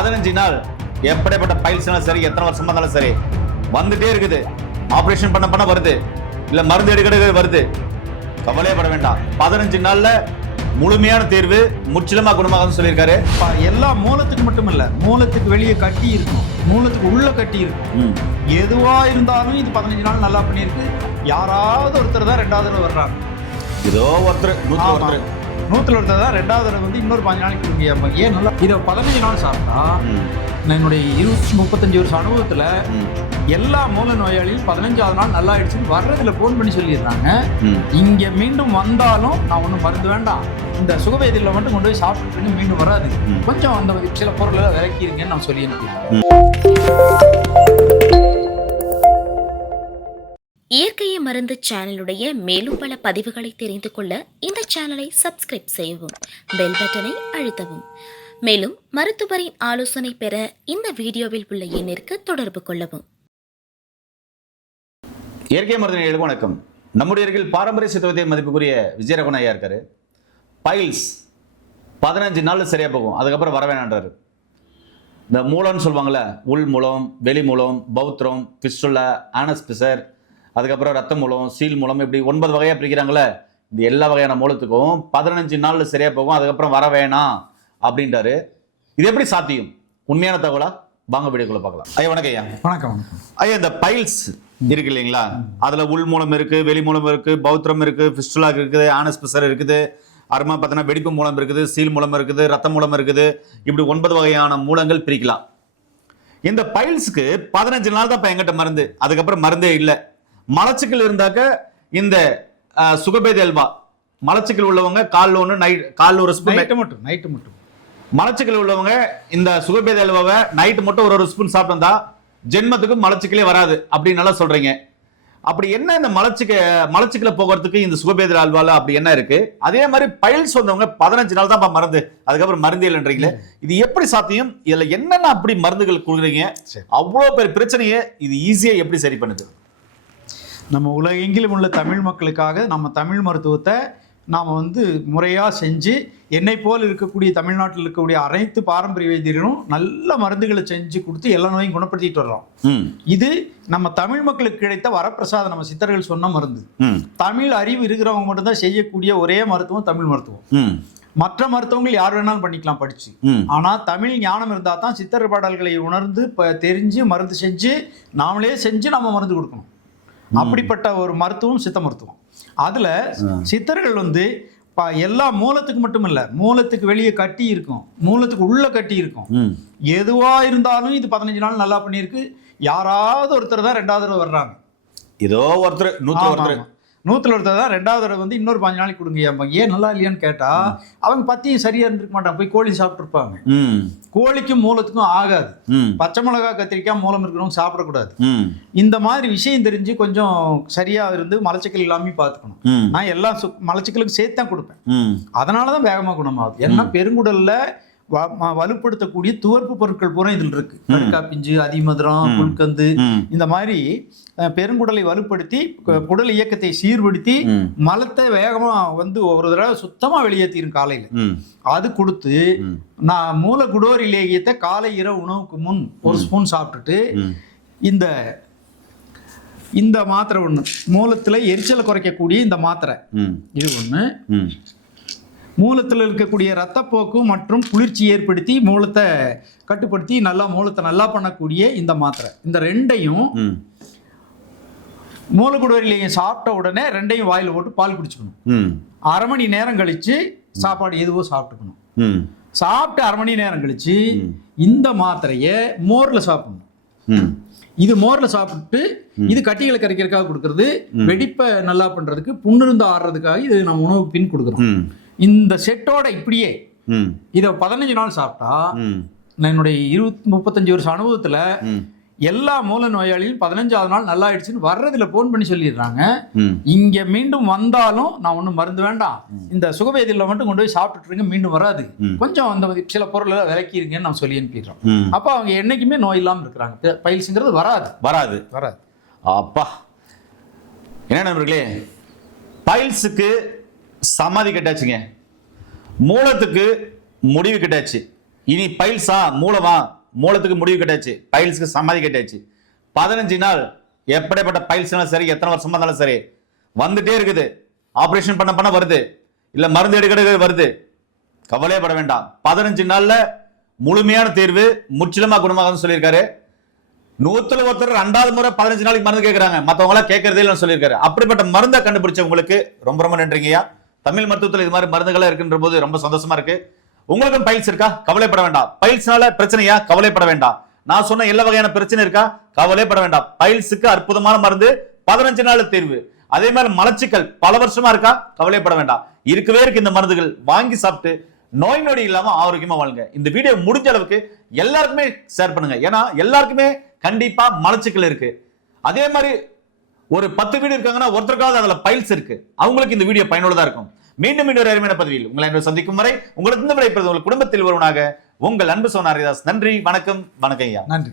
பதினஞ்சு நாள் எப்படிப்பட்ட பைல்ஸ்னாலும் சரி எத்தனை வருஷமா இருந்தாலும் சரி வந்துட்டே இருக்குது. ஆபரேஷன் பண்ண பண்ண வருது. இல்ல மருந்து எடுக்க எடுக்க வருது. கவலையே பட வேண்டாம். பதினஞ்சு நாள்ல முழுமையான தேர்வு முற்றிலுமா குணமாகும்னு சொல்லியிருக்காரு. எல்லா மூலத்துக்கு மட்டும் இல்ல மூலத்துக்கு வெளியே கட்டி இருக்கும் மூலத்துக்கு உள்ள கட்டி இருக்கும். எதுவா இருந்தாலும் இது பதினஞ்சு நாள் நல்லா பண்ணியிருக்கு. யாராவது ஒருத்தர் தான் ரெண்டாவது வர்றாங்க. ஏதோ ஒருத்தர். ஒருத்தர். நூத்துல ஒருத்தர் தான் ரெண்டாவது தடவை வந்து இன்னொரு பாஞ்சு நாளைக்கு கொடுங்க ஏன் நல்லா இதை பதினஞ்சு நாள் சாப்பிட்டா நான் என்னுடைய இருபத்தி முப்பத்தஞ்சு வருஷம் அனுபவத்துல எல்லா மூல நோயாளியும் பதினஞ்சாவது நாள் நல்லா ஆயிடுச்சுன்னு வர்றதுல ஃபோன் பண்ணி சொல்லிடுறாங்க இங்கே இங்க மீண்டும் வந்தாலும் நான் ஒன்றும் மருந்து வேண்டாம். இந்த சுகவேதியில் மட்டும் கொண்டு போய் சாப்பிட்டு மீண்டும் வராது. கொஞ்சம் அந்த சில பொருளை விலக்கி இருக்கேன்னு நான் சொல்லி அனுப்பிடுறேன் இயற்கையை மருந்து சேனலுடைய மேலும் பல பதிவுகளை தெரிந்து கொள்ள இந்த சேனலை சப்ஸ்கிரைப் செய்யவும் பெல் பட்டனை அழுத்தவும். மேலும் மருத்துவரின் ஆலோசனை பெற இந்த வீடியோவில் உள்ள எண்ணிற்கு தொடர்பு கொள்ளவும். இயற்கை மருத்துவ வணக்கம். நம்முடைய அருகில் பாரம்பரிய சித்தவத்தை மதிப்புக்குரிய விஜயரகுண ஐயா இருக்காரு. பைல்ஸ் பதினஞ்சு நாள் சரியா போகும். அதுக்கப்புறம் வர வேணான்றாரு. இந்த மூலம்னு சொல்லுவாங்கள்ல உள் மூலம் வெளி மூலம் பௌத்திரம் பிஸ்டுலா ஆனஸ்பிசர் அதுக்கப்புறம் ரத்த மூலம் சீல் மூலம் இப்படி ஒன்பது வகையாக பிரிக்கிறாங்களே இந்த எல்லா வகையான மூலத்துக்கும் பதினஞ்சு நாளில் சரியா போகும் அதுக்கப்புறம் வர வேணாம் அப்படின்றாரு. இது எப்படி சாத்தியம்? உண்மையான தகவலா? வாங்க வீடியோக்குள்ள பார்க்கலாம். ஐயா வணக்கம் ஐயா. வணக்கம். ஐயா இந்த பைல்ஸ் இருக்கு இல்லைங்களா? அதுல உள் மூலம் இருக்கு வெளி மூலம் இருக்கு பௌத்திரம் இருக்கு பிஸ்டுலா இருக்குது ஆனஸ்பிசர் இருக்குது அருமா பார்த்தீங்கன்னா வெடிப்பு மூலம் இருக்குது சீல் மூலம் இருக்குது ரத்த மூலம் இருக்குது. இப்படி ஒன்பது வகையான மூலங்கள் பிரிக்கலாம். இந்த பைல்ஸ்க்கு பதினஞ்சு நாள் தான் இப்போ எங்கிட்ட மருந்து. அதுக்கப்புறம் மருந்தே இல்லை. மலச்சிக்கல் இருந்தாக்க இந்த சுகபேதி அல்வா மலச்சிக்கல் உள்ளவங்க காலில் ஒன்று நைட் காலில் ஒரு ஸ்பூன் நைட்டு மட்டும் நைட்டு மட்டும். மலச்சிக்கல் உள்ளவங்க இந்த சுகபேதி அல்வாவை நைட்டு மட்டும் ஒரு ஒரு ஸ்பூன் சாப்பிட்டா ஜென்மத்துக்கு மலச்சிக்கலே வராது அப்படின்னு நல்லா சொல்றீங்க. அப்படி என்ன இந்த மலச்சிக்க மலச்சிக்கல போகிறதுக்கு இந்த சுகபேதி அல்வால அப்படி என்ன இருக்கு? அதே மாதிரி பயில்ஸ் வந்தவங்க பதினஞ்சு நாள் தான் மருந்து அதுக்கப்புறம் மருந்து இல்லைன்றீங்களே. இது எப்படி சாத்தியம்? இதுல என்னென்ன அப்படி மருந்துகள் கொடுக்குறீங்க. அவ்வளோ பெரிய பிரச்சனையை இது ஈஸியா எப்படி சரி பண்ணுது? நம்ம உலகெங்கிலும் உள்ள தமிழ் மக்களுக்காக நம்ம தமிழ் மருத்துவத்தை நாம் வந்து முறையாக செஞ்சு என்னை போல் இருக்கக்கூடிய தமிழ்நாட்டில் இருக்கக்கூடிய அனைத்து பாரம்பரிய வைத்தியர்களும் நல்ல மருந்துகளை செஞ்சு கொடுத்து எல்லா நோயும் குணப்படுத்திட்டு வர்றோம். இது நம்ம தமிழ் மக்களுக்கு கிடைத்த வரப்பிரசாதம். நம்ம சித்தர்கள் சொன்ன மருந்து. தமிழ் அறிவு இருக்கிறவங்க மட்டும்தான் செய்யக்கூடிய ஒரே மருத்துவம் தமிழ் மருத்துவம். மற்ற மருத்துவங்கள் யார் வேணாலும் பண்ணிக்கலாம் படிச்சு. ஆனா தமிழ் ஞானம் இருந்தா தான் சித்தர் பாடல்களை உணர்ந்து தெரிஞ்சு மருந்து செஞ்சு நாமளே செஞ்சு நம்ம மருந்து கொடுக்கணும். அப்படிப்பட்ட ஒரு மருத்துவம் சித்த மருத்துவம். அதுல சித்தர்கள் வந்து எல்லா மூலத்துக்கு மட்டும் இல்ல மூலத்துக்கு வெளியே கட்டி இருக்கும் மூலத்துக்கு உள்ள கட்டி இருக்கும். எதுவா இருந்தாலும் இது பதினஞ்சு நாள் நல்லா பண்ணியிருக்கு. யாராவது ஒருத்தர் தான் ரெண்டாவது தடவை வர்றாங்க. ஏதோ ஒருத்தர் நூத்தி ஒருத்தர். நூத்துல ஒருத்தர் தான் ரெண்டாவது தடவை வந்து இன்னொரு பாஞ்சு நாளைக்கு கொடுங்க ஏன் ஏன் நல்லா இல்லையான்னு கேட்டா அவங்க பத்தியும் சரியா இருந்திருக்க மாட்டாங்க போய் கோழி சாப்பிட்டுருப்பாங்க. ம். கோழிக்கும் மூலத்துக்கும் ஆகாது. பச்சை மிளகா கத்திரிக்காய் மூலம் இருக்கிறவங்க சாப்பிடக்கூடாது. இந்த மாதிரி விஷயம் தெரிஞ்சு கொஞ்சம் சரியா இருந்து மலச்சிக்கல் இல்லாம பார்த்துக்கணும். ம். நான் எல்லா மலச்சிக்கலுக்கும் சேர்த்து தான் கொடுப்பேன். ம். அதனால தான் வேகமாக குணமாகுது. ஏன்னா பெருங்குடல்ல வலுப்படுத்தக்கூடிய துவர்ப்பு பொருட்கள் பூரா இதில் இருக்கு. கடுக்கா பிஞ்சு அதிமதுரம். புல்கந்து இந்த மாதிரி பெருங்குடலை வலுப்படுத்தி குடல் இயக்கத்தை சீர்படுத்தி மலத்தை வேகமா வந்து ஒரு தடவை சுத்தமா வெளியேற்றிடும் காலையில. அது கொடுத்து நான் மூல குடோரி லேகியத்தை காலை இரவு உணவுக்கு முன் ஒரு ஸ்பூன் சாப்பிட்டுட்டு இந்த இந்த மாத்திரை ஒன்று மூலத்தில் எரிச்சலை குறைக்கக்கூடிய இந்த மாத்திரை. இது ஒன்று மூலத்தில் இருக்கக்கூடிய ரத்தப்போக்கு மற்றும் குளிர்ச்சி ஏற்படுத்தி மூலத்தை கட்டுப்படுத்தி நல்லா மூலத்தை நல்லா பண்ணக்கூடிய இந்த மாத்திரை. இந்த ரெண்டையும் ம். மூலக்குடவரிலேயே சாப்பிட்ட உடனே ரெண்டையும் வாயில் போட்டு பால் குடிச்சுக்கணும். ம். அரை மணி நேரம் கழிச்சு சாப்பாடு எதுவோ சாப்பிட்டுக்கணும். ம். சாப்பிட்டு அரை மணி நேரம் கழிச்சு. இந்த மாத்திரையை மோர்ல சாப்பிடணும். ம். இது மோர்ல சாப்பிட்டு இது கட்டிகளை கரைக்கிறதுக்காக கொடுக்கறது வெடிப்பை நல்லா பண்றதுக்கு புண்ணிருந்து ஆடுறதுக்காக இது நம்ம உணவு பின் கொடுக்குறோம். இந்த செட்டோட இப்படியே இதை பதினஞ்சு நாள் சாப்பிட்டா நான் என்னுடைய இருபத்தி முப்பத்தஞ்சு வருஷம் அனுபவத்துல எல்லா மூல நோயாளியும் பதினஞ்சாவது நாள் நல்லா ஆயிடுச்சுன்னு வர்றதுல ஃபோன் பண்ணி சொல்லிடுறாங்க. இங்க மீண்டும் வந்தாலும் நான் ஒன்றும் மருந்து வேண்டாம். இந்த சுகவேதியில் மட்டும் கொண்டு போய் சாப்பிட்டுருங்க மீண்டும் வராது. கொஞ்சம் அந்த சில பொருளை விலக்கிருங்கன்னு நம்ம சொல்லி அனுப்பிடுறோம். அப்போ அவங்க என்னைக்குமே நோய் இல்லாமல் இருக்கிறாங்க. பயில்ஸுங்கிறது வராது. வராது. வராது. அப்பா. என்ன நண்பர்களே? பைல்ஸுக்கு சமாதி கட்டாச்சுங்க. மூலத்துக்கு முடிவு கட்டாச்சு. இனி பைல்ஸா மூலமா மூலத்துக்கு முடிவு கட்டாச்சு. பைல்ஸுக்கு சமாதி கட்டாச்சு. பதினஞ்சு நாள் எப்படிப்பட்ட பைல்ஸ்னாலும் சரி எத்தனை வருஷமா இருந்தாலும் சரி வந்துட்டே இருக்குது. ஆப்ரேஷன் பண்ண பண்ண வருது. இல்லை மருந்து எடுக்கிறது வருது. கவலையப்பட வேண்டாம். பதினஞ்சு நாளில் முழுமையான தேர்வு முற்றிலுமாக குணமாகும்னு சொல்லியிருக்காரு. நூத்துல ஒருத்தர் ரெண்டாவது முறை பதினஞ்சு நாளைக்கு மருந்து கேட்கறாங்க மற்றவங்களாம் கேட்கறதே இல்லைன்னு சொல்லியிருக்காரு. அப்படிப்பட்ட மருந்தை கண்டுபிடிச்ச உங்களுக்கு ரொம்ப ரொம்ப நன்றிங்கய்யா. தமிழ் மருத்துவத்தில் இது மாதிரி மருந்துகளாக இருக்கின்ற போது ரொம்ப சந்தோஷமா இருக்கு. உங்களுக்கும் பைல்ஸ் இருக்கா? கவலைப்பட வேண்டாம். பைல்ஸ்னால பிரச்சனையா? கவலைப்பட வேண்டாம். நான் சொன்ன எல்லா வகையான பிரச்சனை இருக்கா? கவலைப்பட வேண்டாம். பைல்ஸுக்கு அற்புதமான மருந்து பதினஞ்சு நாள் தேர்வு. அதே மாதிரி மலச்சிக்கல் பல வருஷமா இருக்கா? கவலைப்பட வேண்டாம். இருக்கவே இருக்கு இந்த மருந்துகள். வாங்கி சாப்பிட்டு நோய் நொடி இல்லாம ஆரோக்கியமா வாழுங்க. இந்த வீடியோ முடிஞ்ச அளவுக்கு எல்லாருக்குமே ஷேர் பண்ணுங்க. ஏன்னா எல்லாருக்குமே கண்டிப்பா மலச்சிக்கல் இருக்கு. அதே மாதிரி ஒரு பத்து வீடு இருக்காங்கன்னா ஒருத்தருக்காவது அதுல பைல்ஸ் இருக்கு. அவங்களுக்கு இந்த வீடியோ பயனுள்ளதா இருக்கும். மீண்டும் இன்னொரு அருமையான பதவியில் உங்களை என்று சந்திக்கும் வரை உங்களுக்கு இந்த விடைபெறுவது உங்கள் குடும்பத்தில் ஒருவனாக உங்கள் அன்பு சோனாரிதாஸ். நன்றி வணக்கம் வணக்கம் ஐயா. நன்றி.